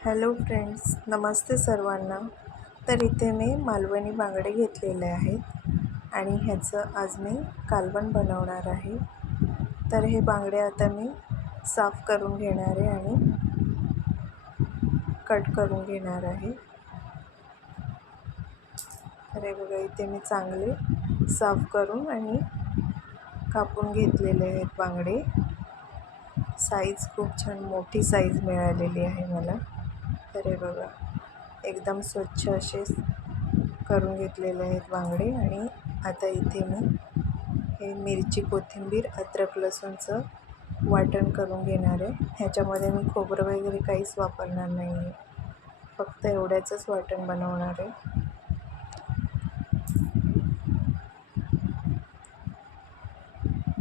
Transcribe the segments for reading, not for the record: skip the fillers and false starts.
Hello friends, नमस्ते सर्वांना. तर इथे मी मालवणी बांगडे घेतलेले आहेत आणि ह्याचं आज मी कालवण बनवणार आहे. तर हे बांगडे आता मी साफ करून घेणार आहे आणि कट करून घेणार आहे. तर हे बघा, इथे मी चांगले साफ करून आणि कापून घेतलेले आहेत बांगडे. साईज खूप छान मोठी साईज मिळालेली आहे मला. तर हे बघा, एकदम स्वच्छ असे करून घेतलेले आहेत बांगडे. आणि आता इथे मी हे मिरची, कोथिंबीर, अद्रक, लसूणचं वाटण करून घेणार आहे. ह्याच्यामध्ये मी खोबरं वगैरे काहीच वापरणार नाही आहे, फक्त एवढ्याचंच वाटण बनवणार आहे.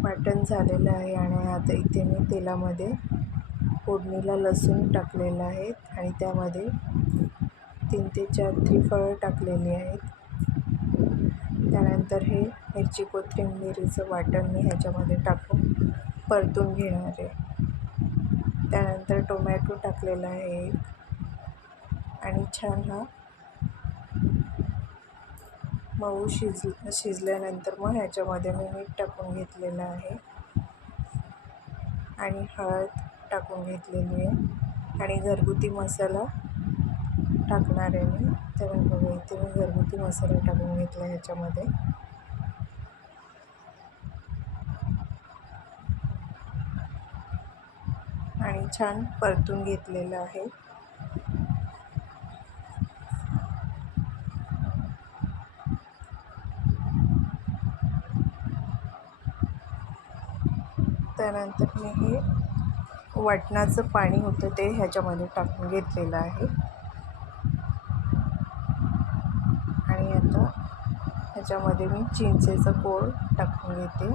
वाटण झालेलं आहे आणि आता इथे मी तेलामध्ये फोडणीला लसूण टाकलेलं आहे आणि त्यामध्ये 3 ते 4 त्रिफळं टाकलेली आहेत. त्यानंतर हे मिरची, कोथिंबीरीचं वाटण मी ह्याच्यामध्ये टाकून परतून घेणार आहे. त्यानंतर टोमॅटो टाकलेला आहे आणि छान हा मऊ शिजल्यानंतर मग ह्याच्यामध्ये मी मीठ टाकून घेतलेलं आहे आणि हळद टाकून घेतलेली आहे आणि घरगुती मसाला टाकणार आहे मी. तर बघा, इथे मी घरगुती मसाला टाकून घेतला ह्याच्यामध्ये आणि छान परतून घेतलेलं आहे. त्यानंतर मी हे वाटणाचं पाणी होतं ते ह्याच्यामध्ये टाकून घेतलेलं आहे आणि आता ह्याच्यामध्ये मी चिंचेचं कोळ टाकून घेते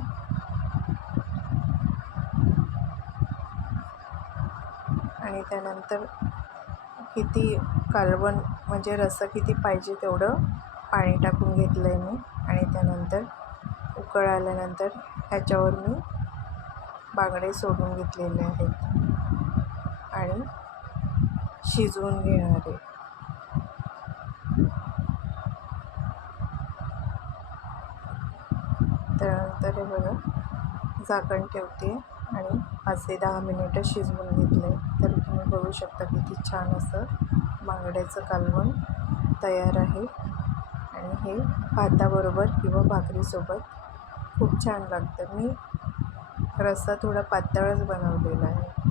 आणि त्यानंतर किती कालवण म्हणजे रस्सा किती पाहिजे तेवढं पाणी टाकून घेतलं आहे मी. आणि त्यानंतर उकळ आल्यानंतर ह्याच्यावर मी बांगडे सोडून घेतलेले आहेत आणि शिजवून घेणार आहे. त्यानंतर हे बघा, झाकण ठेवते आणि 5 ते 10 मिनिटं शिजवून घेतलं आहे. तर तुम्ही बघू शकता किती छान असं बांगड्याचं कालवण तयार आहे आणि हे भाताबरोबर किंवा भाकरीसोबत खूप छान लागतं. मी रस्सा थोडा पातळच बनवलेला आहे.